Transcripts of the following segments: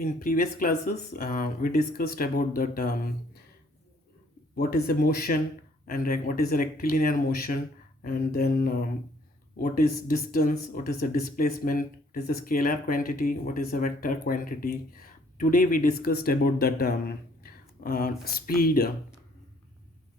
In previous classes, we discussed about that what is a motion and what is a rectilinear motion, and then what is distance, what is the displacement, what is a scalar quantity, what is a vector quantity. Today we discussed about that speed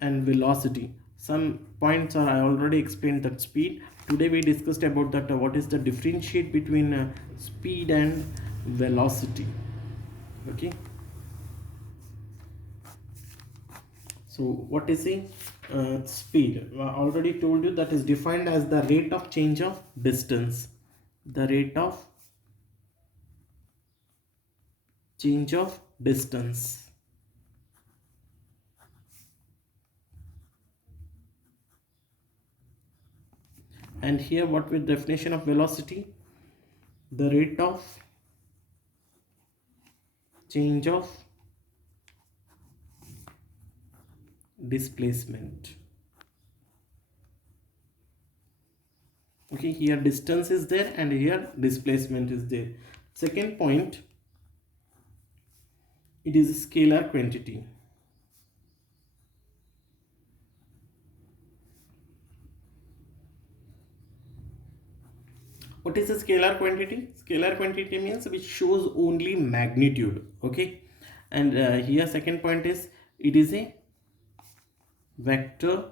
and velocity. Some points are I already explained that speed. Today we discussed about that what is the differentiate between speed and velocity. Okay, so what is the speed? I already told you that is defined as the rate of change of distance, the rate of change of distance. And here what with definition of velocity? The rate of change of displacement. Okay, here distance is there and here displacement is there. Second point, it is a scalar quantity. What is a scalar quantity? Scalar quantity means which shows only magnitude. Okay, and here second point is it is a vector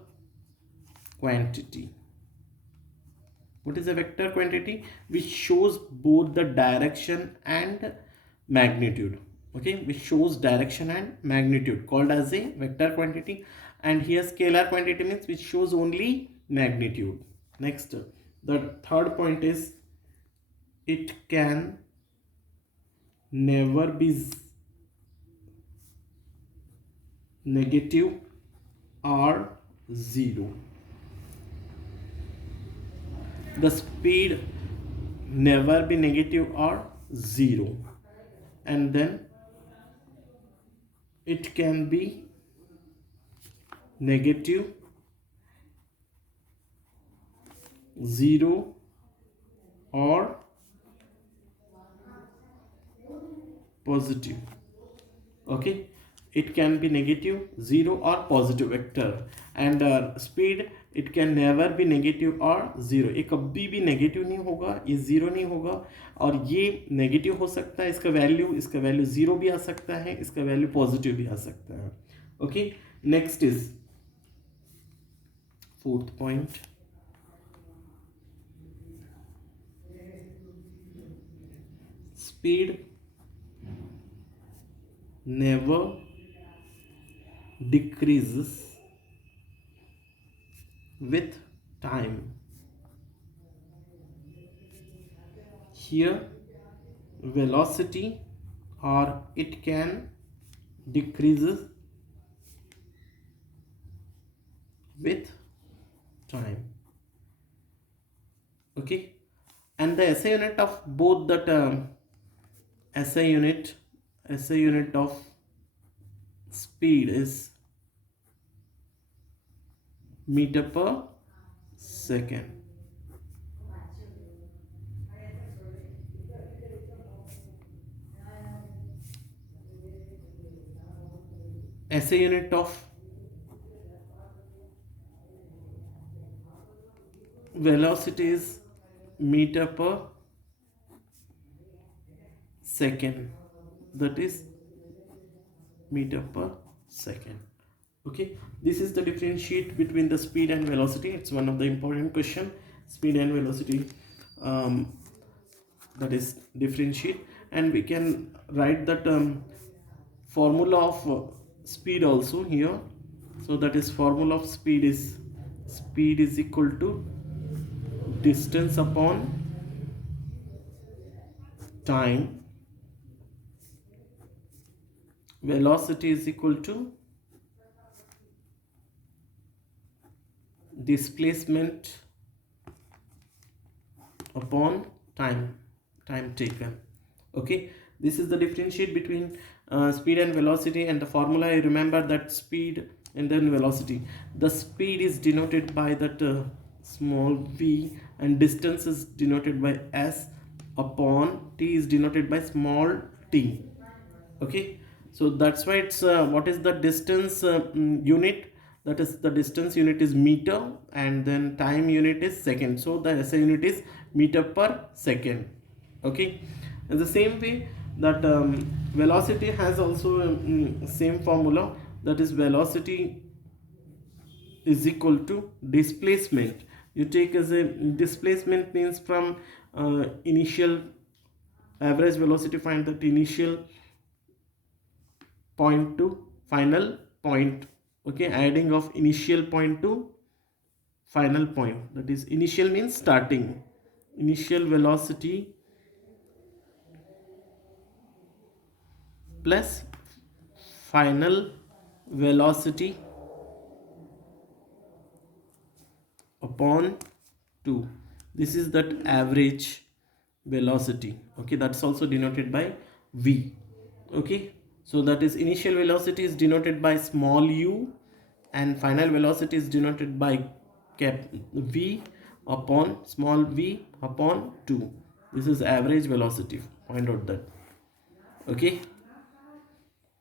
quantity. What is a vector quantity? Which shows both the direction and magnitude. Okay, which shows direction and magnitude, called as a vector quantity. And here scalar quantity means which shows only magnitude. Next, the third point is it can never be negative or zero. The speed never be negative or zero, and then it can be negative, zero, or positive. Okay, it can be negative, zero, or positive vector. And speed it can never be negative or zero. ये कभी भी negative नहीं होगा, ये zero नहीं होगा, और ये नेगेटिव हो सकता है, इसका वैल्यू जीरो भी आ सकता है, इसका वैल्यू पॉजिटिव भी आ सकता है. Okay, next is fourth point. Speed never decreases with time. Here velocity, or it can decreases with time. Okay, and the SI unit of both the SI unit of speed is meter per second. SI unit of velocity is meter per second, that is meter per second. Okay, this is the differentiate between the speed and velocity. It's one of the important question, speed and velocity, that is differentiate. And we can write that formula of speed also here. So that is formula of speed is equal to distance upon time. Velocity is equal to displacement upon time taken. Okay, this is the differentiate between speed and velocity. And the formula, I remember that speed and then velocity. The speed is denoted by that small v, and distance is denoted by s, upon t is denoted by small t. Okay, so that's why it's what is the distance unit? That is, the distance unit is meter, and then time unit is second, so the SI unit is meter per second. Okay, in the same way that velocity has also same formula, that is velocity is equal to displacement. You take as a displacement means from initial average velocity, find that initial point to final point. Okay, adding of initial point to final point, that is initial means starting, initial velocity plus final velocity upon 2. This is that average velocity. Okay, that's also denoted by v. Okay, so that is initial velocity is denoted by small u, and final velocity is denoted by cap v upon small v upon 2. This is average velocity, find out that. Okay,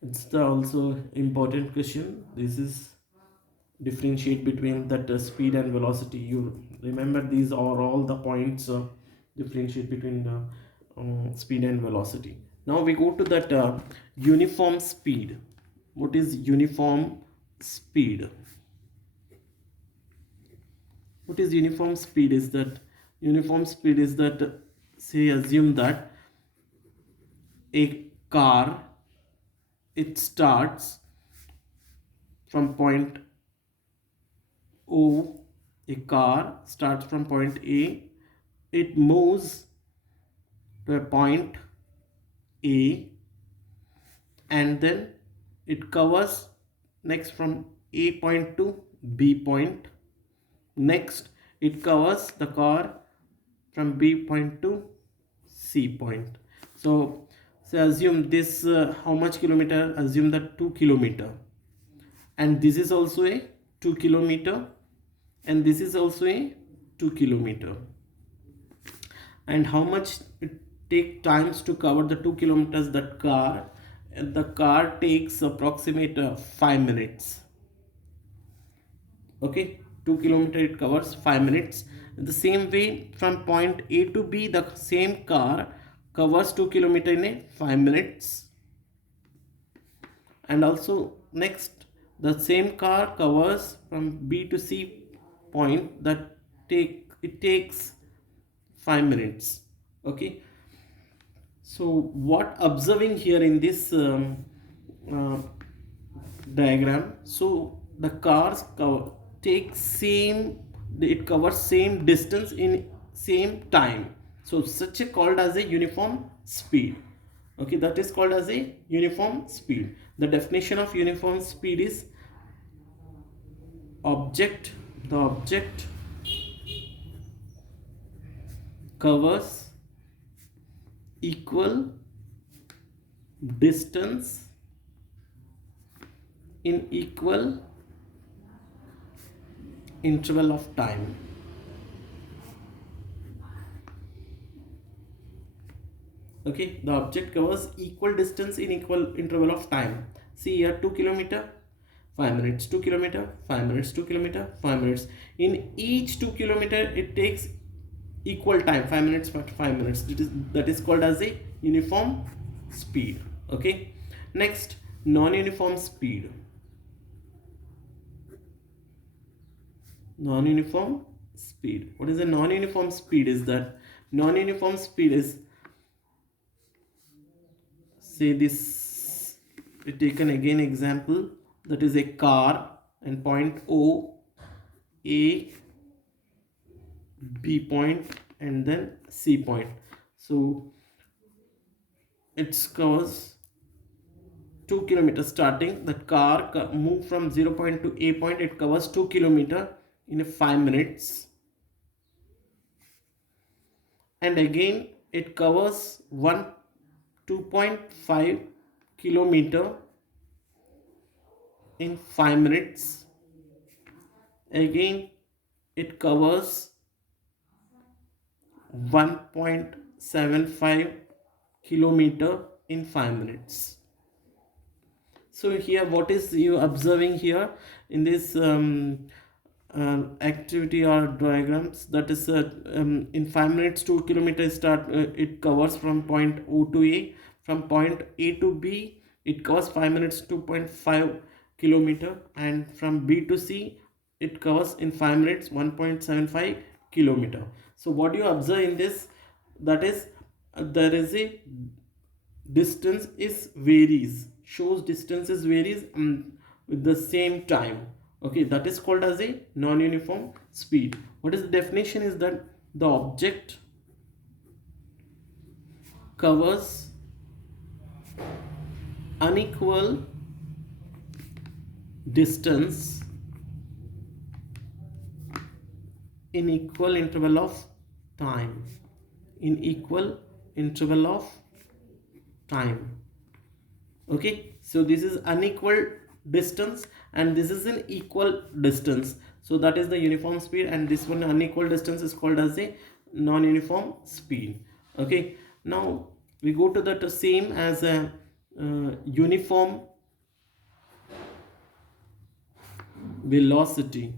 it's the also important question. This is differentiate between that speed and velocity. You remember these are all the points, differentiate between the speed and velocity. Now we go to that uniform speed. What is uniform speed? What is uniform speed? Is that uniform speed is that, say, assume that a car, it starts from point O, a car starts from point A, it moves to a point A, and then it covers next from A point to B point. Next, it covers the car from B point to C point. So assume this how much kilometer? Assume that 2 kilometer, and this is also a 2 kilometer, and this is also a 2 kilometer. And how much it take times to cover the 2 kilometers? That car, the car takes approximate 5 minutes. Okay, 2 kilometer it covers 5 minutes. The same way from point A to B, the same car covers 2 kilometer in a 5 minutes. And also next, the same car covers from B to C point, that it takes 5 minutes. Okay, so what observing here in this uh, diagram? So the cars take same, it covers same distance in same time, so such a called as a uniform speed. Okay, that is called as a uniform speed. The definition of uniform speed is the object covers equal distance in equal interval of time. Okay, the object covers equal distance in equal interval of time. See here, 2 kilometer, 5 minutes, 2 kilometer, 5 minutes, 2 kilometer, 5 minutes. In each 2 kilometer, it takes equal time, 5 minutes, 5 minutes. That is called as a uniform speed. Okay, next, non-uniform speed. Non-uniform speed. What is a non-uniform speed? Is that non-uniform speed is, say this, we taken again example, that is a car and point O, A, B point, and then C point. So it covers 2 kilometers starting. That car move from 0 point to A point, it covers 2 kilometer in a 5 minutes, and again it covers 2.5 kilometer in 5 minutes. Again it covers 1.75 kilometer in 5 minutes. So here what is you observing here in this activity or diagrams, that is in 5 minutes 2 kilometers start, it covers from point O to A, from point A to B it covers 5 minutes 2.5 kilometer, and from B to C it covers in 5 minutes 1.75 kilometer. So what you observe in this, that is there is a distance is varies, shows distances varies with the same time. Okay, that is called as a non-uniform speed. What is the definition is that the object covers unequal distance in equal interval of time, in equal interval of time. Okay, so this is unequal distance and this is an equal distance, so that is the uniform speed, and this one unequal distance is called as a non-uniform speed. Okay, now we go to the same as a uniform velocity.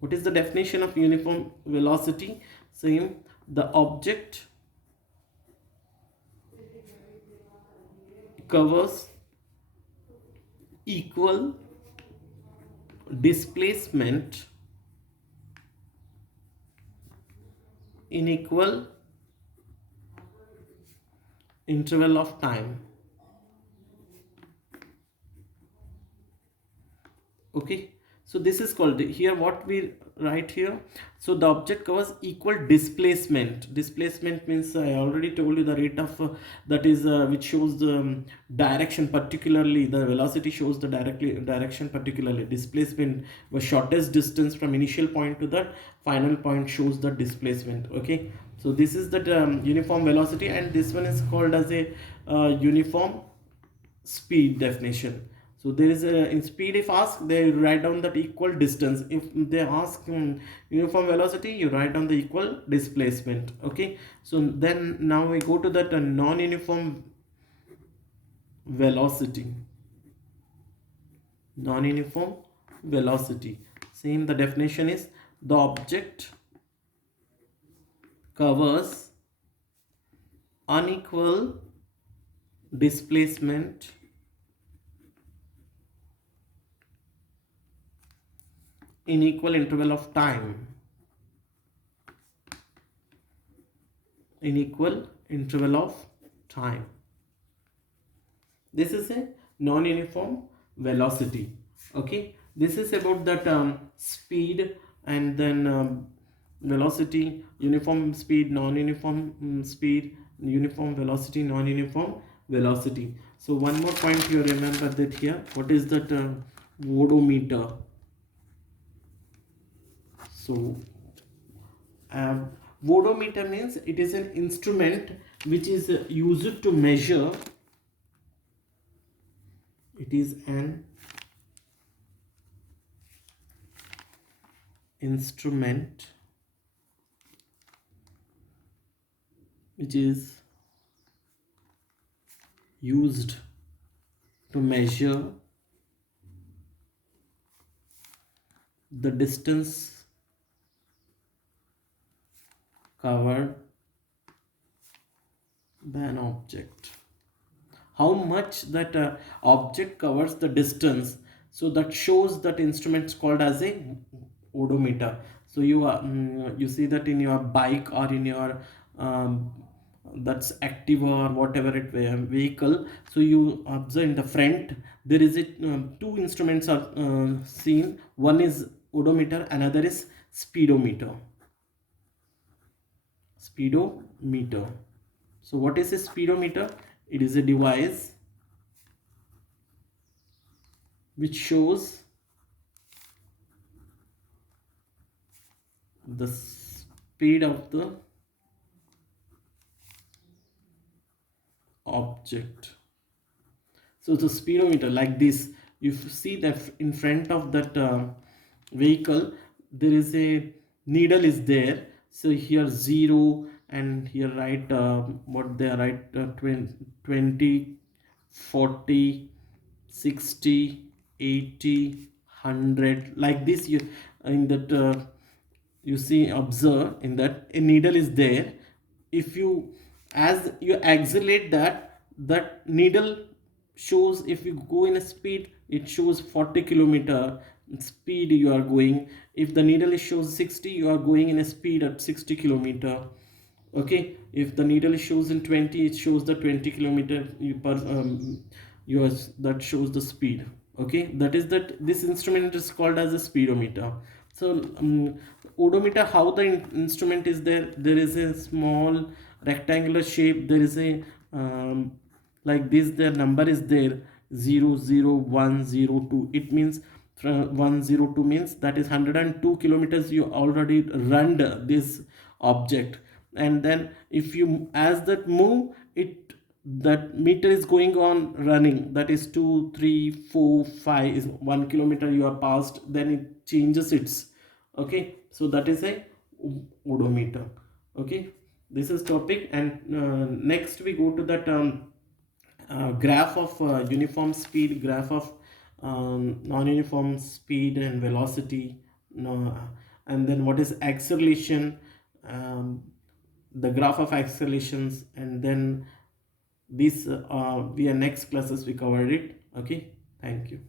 What is the definition of uniform velocity? Same, the object covers equal displacement in equal interval of time. Okay, so this is called here what we write here. So the object covers equal displacement. Displacement means I already told you the rate of that is which shows the direction, particularly the velocity shows the direction, particularly displacement, the shortest distance from initial point to the final point shows the displacement. Okay, so this is the uniform velocity, and this one is called as a uniform speed definition. So there is a in speed, if asked they write down that equal distance. If they ask uniform velocity, you write down the equal displacement. Okay, so then now we go to that non-uniform velocity. Non-uniform velocity, same, the definition is the object covers unequal displacement in equal interval of time, in equal interval of time. This is a non-uniform velocity. Okay, this is about that speed, and then velocity, uniform speed, non-uniform speed, uniform velocity, non-uniform velocity. So one more point you remember that here, what is that odometer? So odometer means it is an instrument which is used to measure, it is an instrument which is used to measure the distance covered by an object. How much that object covers the distance, so that shows that instrument is called as a odometer. So you see that in your bike or in your that's Activa or whatever it vehicle. So you observe in the front there is a two instruments are seen. One is odometer, another is speedometer. Speedometer. So what is a speedometer? It is a device which shows the speed of the object. So the speedometer, like this, you see that in front of that vehicle there is a needle is there. So here 0, and here write what they write 20, 40, 60, 80, 100, like this. You in that you see, observe in that a needle is there. If you, as you accelerate that, that needle shows, if you go in a speed, it shows 40 kilometer speed you are going. If the needle shows 60, you are going in a speed at 60 kilometer. Okay, if the needle shows in 20, it shows the 20 kilometer per yours, that shows the speed. Okay, that is that this instrument is called as a speedometer. So odometer, how the instrument is there, there is a small rectangular shape, there is a like this, the number is there, 00102. It means 102 means that is 102 kilometers you already run this object. And then if you, as that move it, that meter is going on running, that is 2 3 4 5 is 1 kilometer you are passed, then it changes its. Okay, so that is a odometer. Okay, this is topic. And next we go to that graph of uniform speed, graph of non-uniform speed and velocity, no, and then what is acceleration, um, the graph of accelerations. And then this we are next classes we covered it. Okay, thank you.